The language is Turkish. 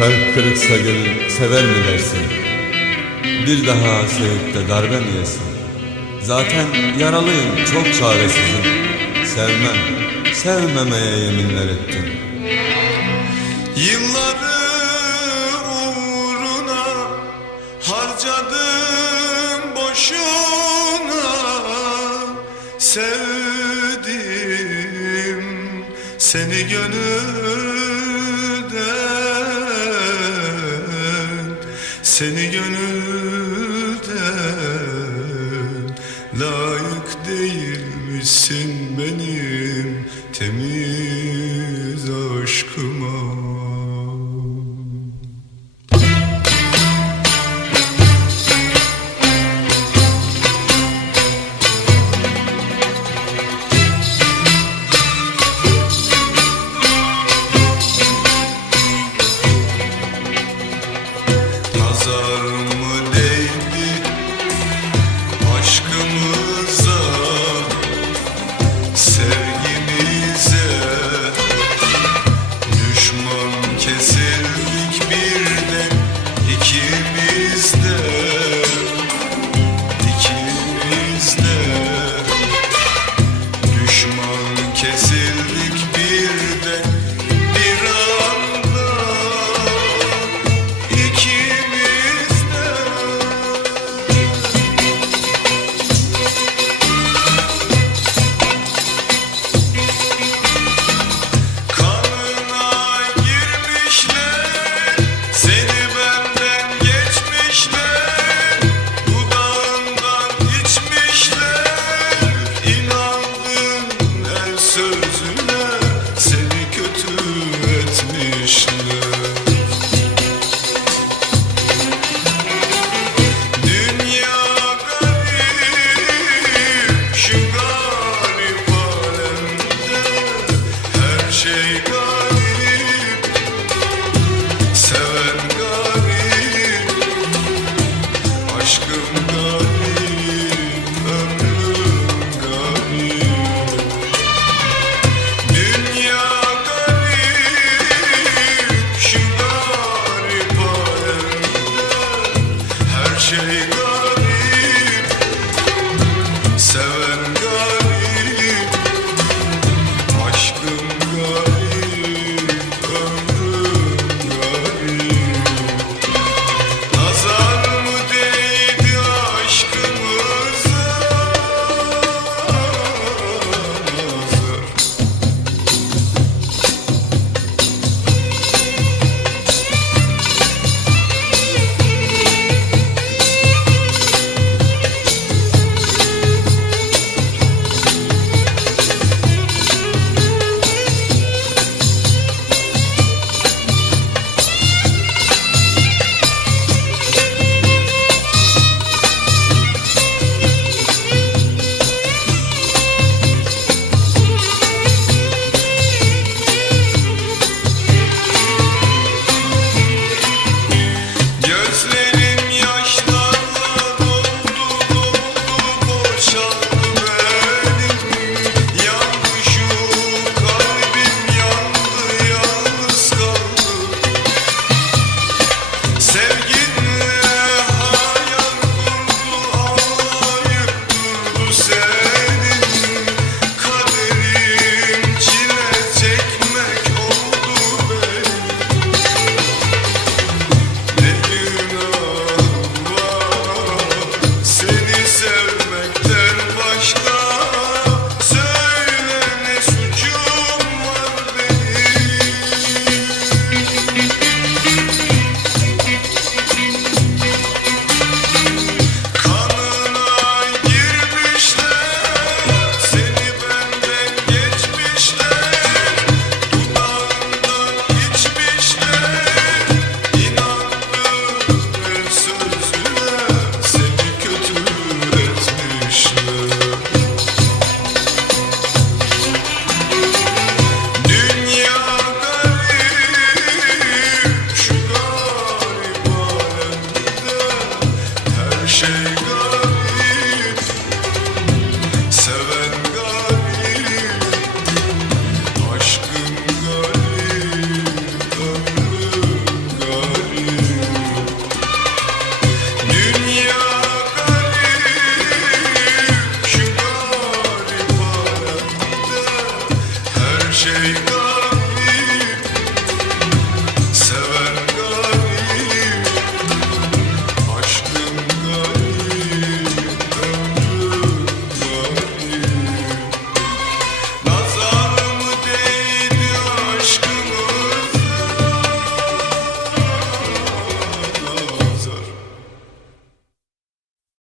Kalp kırıksa gönül sever mi dersin? Bir daha sevip de darbe mi yesin? Zaten yaralıyım, çok çaresizim. Sevmem, sevmemeye yeminler ettim. Yılları uğruna harcadım boşuna Sevdim seni gönülden Seni gönülden Layık değilmişsin benim temiz myself me ligou.